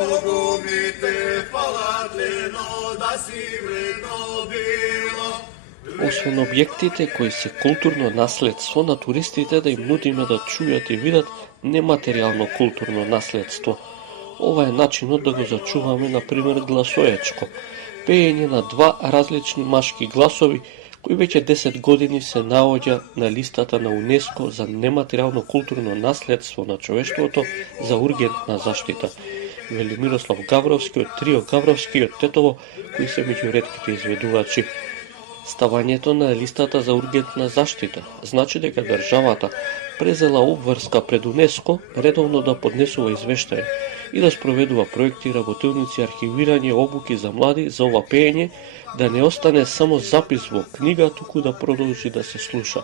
Многу ми те фалат лено да си вредно било. Освен објектите кои се културно наследство, на туристите да им нудиме да чујат и видат нематеријално културно наследство. Ова е начинот да го зачуваме, например, гласоечко. Пеење на два различни машки гласови, кои веќе 10 години се наоѓа на листата на УНЕСКО за нематеријално културно наследство на човештвото за ургентна заштита. Вели Мирослав Гавровски од трио Гавровски и од Тетово, кои се меѓу ретките изведувачи. Ставањето на листата за ургентна заштита значи дека државата презела обврска пред УНЕСКО редовно да поднесува извештај и да спроведува проекти, работилници, архивирање, обуки за млади за ова пеење, да не остане само запис во книга, туку да продолжи да се слуша.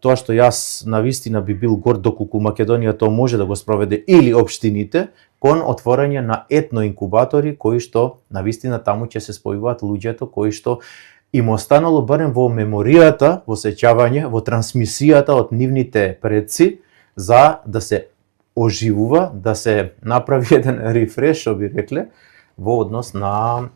Тоа што јас навистина би бил горд доколку Македонија тоа може да го спроведе или општините кон отворање на етноинкубатори кои што навистина таму ќе се спојуваат луѓето кои што им останало барем во меморијата, во сеќавање, во трансмисијата од нивните предци за да се оживува, да се направи еден рефреш, што би рекле, во однос на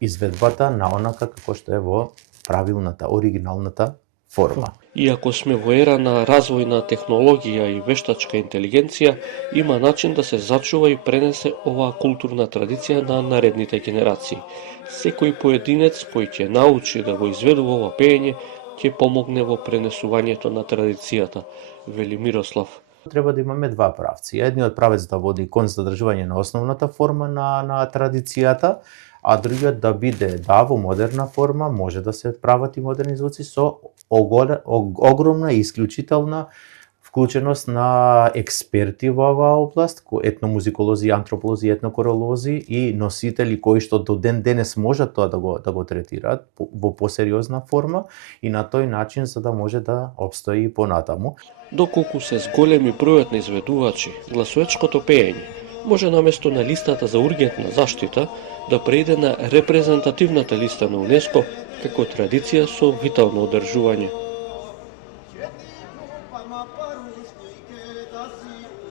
изведбата на онака како што е во правилната, оригиналната форма. Иако сме во ера на развој на технологија и вештачка интелигенција, има начин да се зачува и пренесе оваа културна традиција на наредните генерации. Секој поединец кој ќе научи да го изведува ова пеење, ќе помогне во пренесувањето на традицијата, вели Мирослав. Треба да имаме два правци. Едниот правец да води кон задржување на основната форма на традицијата, а другиот да биде во модерна форма, може да се прават и модерни звуци со огромна и исклучителна вклученост на експерти во оваа област, етномузиколози, антрополози, етнокоролози и носители кои што до ден денес можат тоа да го третираат во посериозна форма и на тој начин за да може да обстои и понатаму. Доколку се зголеми бројот на изведувачи, гласоечкото пеење може наместо на листата за ургентна заштита да преиде на репрезентативната листа на УНЕСКО како традиција со витално одржување.